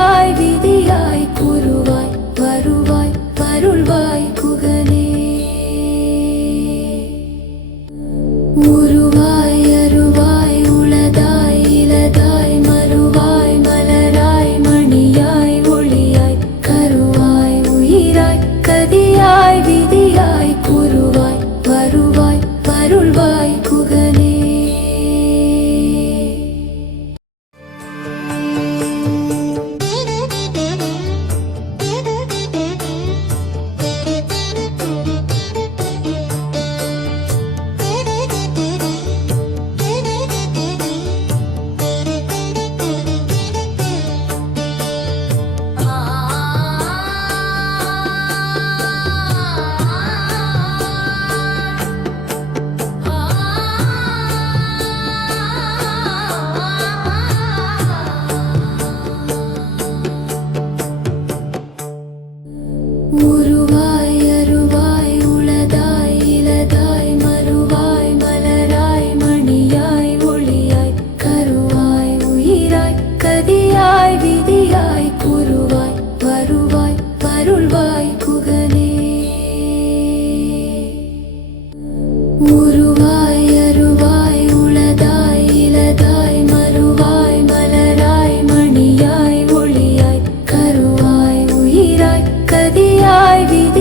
விதியாய் விதியாய் கூறுவாய் வருவாய் பருள்வாய் குகனே உருவாய் அருவாய் உளதாய் இலதாய் மறுவாய் மலராய் மணியாய் ஒளியாய் கருவாய் உயிராய் கதியாய் விதியாய் கூறுவாய் வருவாய் வருள்வாய் baby.